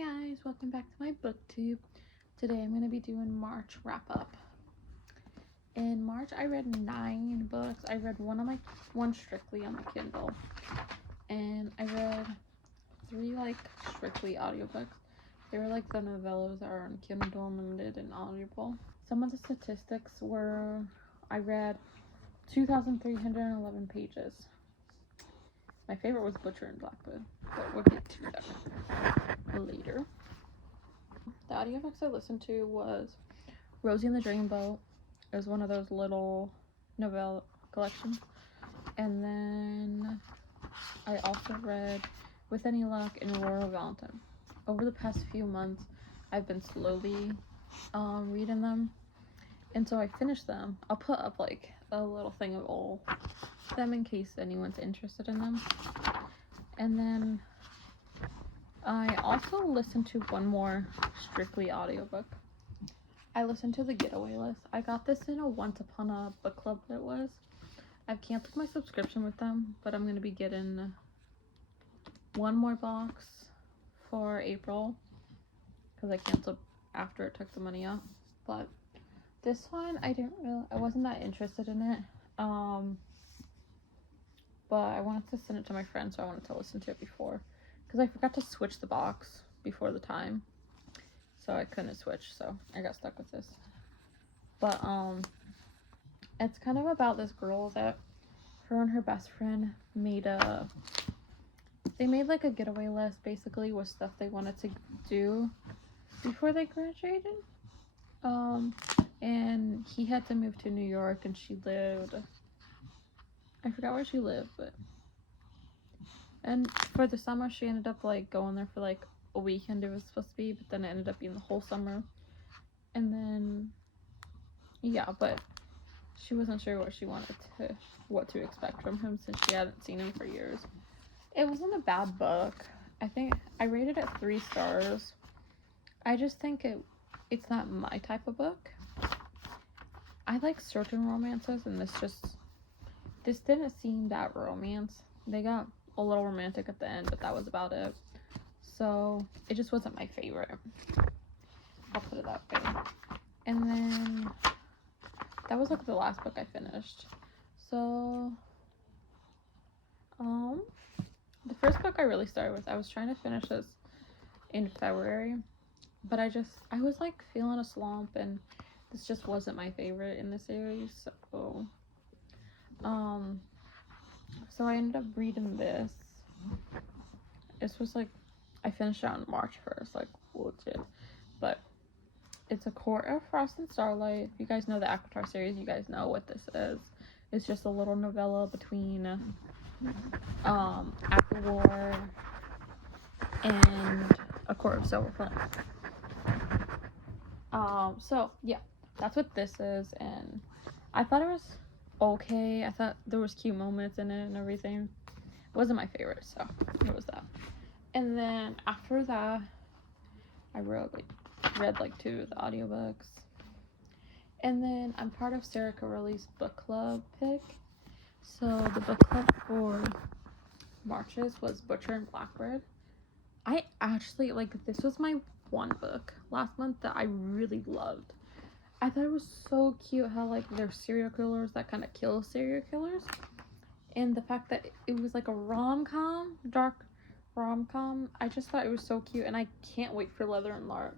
guys, welcome back to my booktube. Today I'm going to be doing March wrap up. In March I read 9 books. I read one strictly on the Kindle, and I read 3 strictly audiobooks. They were like the novellas that are on Kindle Unlimited and Audible. Some of the statistics were I read 2,311 pages. My favorite was Butcher and Blackbird, but we'll get to that later. The audiobooks I listened to was Rosie and the Dreamboat. It was one of those little novella collections. And then I also read With Any Luck and Aurora Valentine. Over the past few months, I've been slowly reading them. And so I finished them. I'll put up like a little thing of all them in case anyone's interested in them. And then I also listened to one more strictly audiobook. I listened to The Getaway List. I got this in a Once Upon a Book Club that it was. I've canceled my subscription with them, but I'm going to be getting one more box for April because I canceled after it took the money out. But this one, I wasn't that interested in it. But I wanted to send it to my friend, so I wanted to listen to it before. Because I forgot to switch the box before the time. So I couldn't switch, so I got stuck with this. But, it's kind of about this girl that her and her best friend made like a getaway list, basically, with stuff they wanted to do before they graduated. And he had to move to New York, and she lived... I forgot where she lived, but... And for the summer, she ended up, going there for, a weekend it was supposed to be, but then it ended up being the whole summer. And then... Yeah, but she wasn't sure what to expect from him since she hadn't seen him for years. It wasn't a bad book. I think I rated it 3 stars. I just think it's not my type of book. I like certain romances, and this didn't seem that romance. They got a little romantic at the end, but that was about it. So it just wasn't my favorite. I'll put it that way. And then that was the last book I finished. So the first book I really started with, I was trying to finish this in February, but I was feeling a slump, and this just wasn't my favorite in the series. So I ended up reading this. This was I finished it on March 1st, legit. But it's A Court of Frost and Starlight. If you guys know the ACOTAR series, you guys know what this is. It's just a little novella between ACOWAR and A Court of Silver Flame. So yeah, that's what this is, and I thought it was okay. I thought there was cute moments in it and everything. It wasn't my favorite, so it was that. And then after that, I read 2 of the audiobooks. And then I'm part of Sarah Carelli's book club pick. So the book club for Marches was Butcher and Blackbird. I actually, this was my one book last month that I really loved. I thought it was so cute how, they're serial killers that kind of kill serial killers. And the fact that it was, a rom-com, dark rom-com, I just thought it was so cute. And I can't wait for Leather and Lark,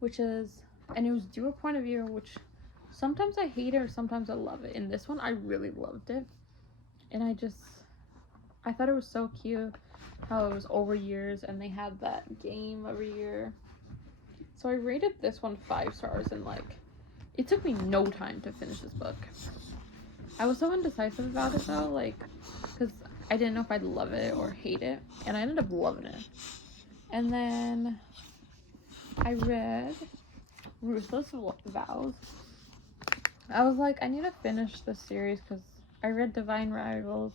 and it was due a point of view, which sometimes I hate it or sometimes I love it. In this one, I really loved it. And I thought it was so cute how it was over years and they had that game every year. So I rated this one 5 stars, and it took me no time to finish this book. I was so indecisive about it though, because I didn't know if I'd love it or hate it, and I ended up loving it. And then I read Ruthless Vows. I was I need to finish this series because I read Divine Rivals.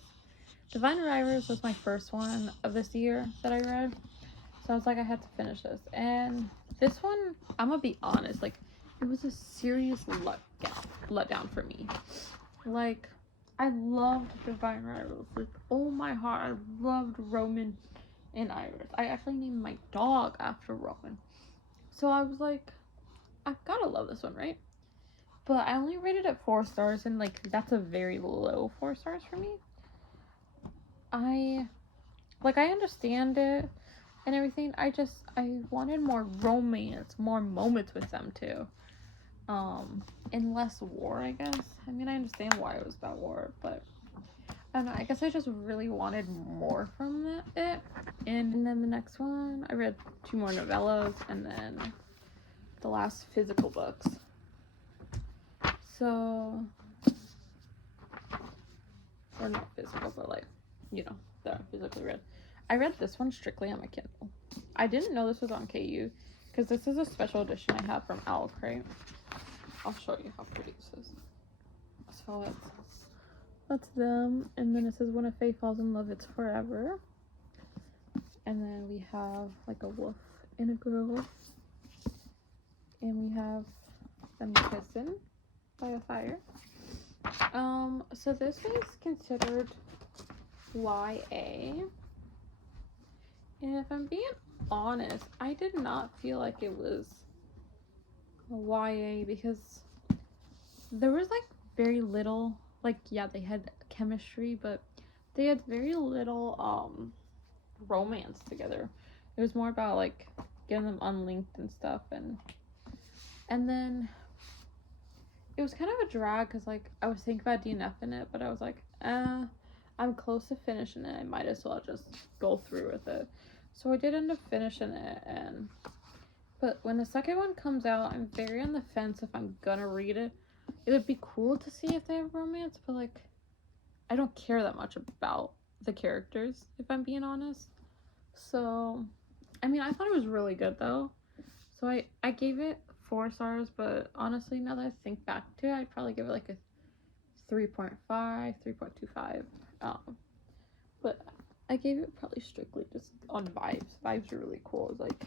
Divine Rivals was my first one of this year that I read. So I was I had to finish this. And this one, I'm gonna be honest, it was a serious letdown for me. I loved Divine Rivals. Oh my heart, I loved Roman and Iris. I actually named my dog after Roman. So I was like, I've gotta love this one, right? But I only rated it 4 stars, and like that's a very low 4 stars for me. I understand it and everything. I wanted more romance, more moments with them too. And less war, I guess. I mean, I understand why it was about war, but I don't know. I guess I just really wanted more from it. And then the next one, I read 2 more novellas, and then the last physical books. So, or not physical, but like, you know, that I physically read. I read this one strictly on my Kindle. I didn't know this was on KU, because this is a special edition I have from Owl Crate. I'll show you how pretty this is. So that's them, and then it says, when a fae falls in love, it's forever. And then we have like a wolf and a girl, and we have them kissing by a fire. So this is considered YA, and if I'm being honest, I did not feel like it was a YA, because there was like very little, like, yeah, they had chemistry, but they had very little romance together. It was more about like getting them unlinked and stuff, and then it was kind of a drag, because like I was thinking about DNFing it, but I was like, I'm close to finishing it, I might as well just go through with it. So I did end up finishing it, but when the second one comes out, I'm very on the fence if I'm gonna read it. It would be cool to see if they have romance, but like, I don't care that much about the characters, if I'm being honest. So, I mean, I thought it was really good though. So I gave it 4 stars, but honestly, now that I think back to it, I'd probably give it like a 3.5, 3.25. But I gave it probably strictly just on vibes. Vibes are really cool. It was like,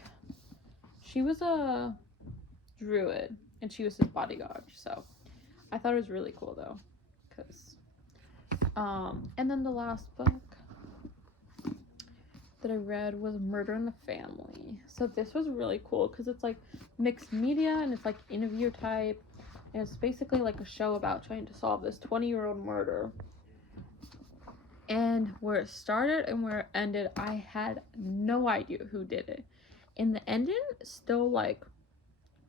she was a druid, and she was his bodyguard, so I thought it was really cool though, because and then the last book that I read was Murder in the Family. So this was really cool, because it's like mixed media, and it's like interview type, and it's basically like a show about trying to solve this 20-year-old murder. And where it started and where it ended, I had no idea who did it. And the ending still like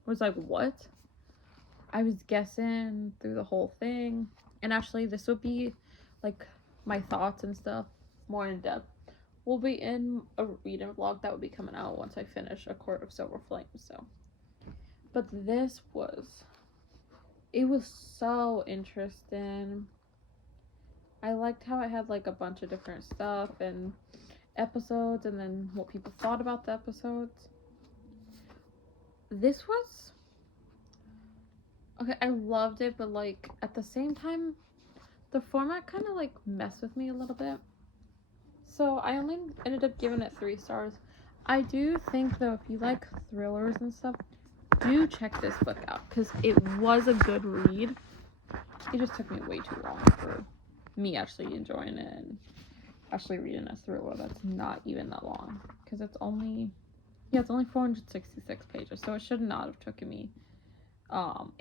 was like, what? I was guessing through the whole thing. And actually, this would be like my thoughts and stuff more in depth will be in a reading vlog that will be coming out once I finish A Court of Silver Flames. So, but this was, it was so interesting. I liked how it had like a bunch of different stuff and episodes, and then what people thought about the episodes. This was okay. I loved it, but like at the same time, the format kind of like messed with me a little bit. So I only ended up giving it 3 stars. I do think though, if you like thrillers and stuff, do check this book out, because it was a good read. It just took me way too long for me actually enjoying it and actually reading a thriller that's not even that long, because it's only 466 pages, so it should not have taken me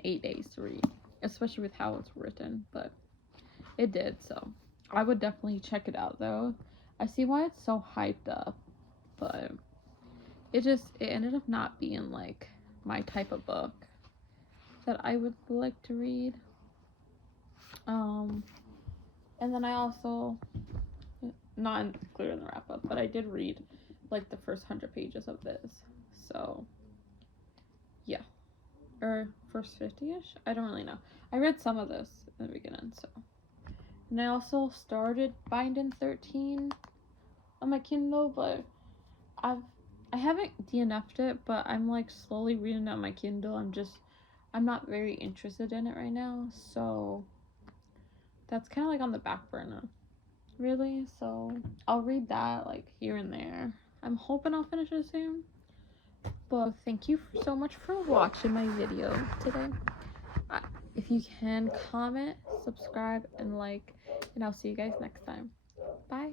8 days to read, especially with how it's written, but it did. So I would definitely check it out though. I see why it's so hyped up, but it ended up not being like my type of book that I would like to read. And then I also, not included in the wrap up, but I did read like the first 100 pages of this. So yeah, or first 50-ish. I don't really know. I read some of this in the beginning. So, and I also started Binding 13 on my Kindle, but I haven't DNF'd it, but I'm like slowly reading it on my Kindle. I'm not very interested in it right now, so that's kind of like on the back burner, really. So I'll read that like here and there. I'm hoping I'll finish it soon. But thank you so much for watching my video today. If you can, comment, subscribe, and like, and I'll see you guys next time. Bye.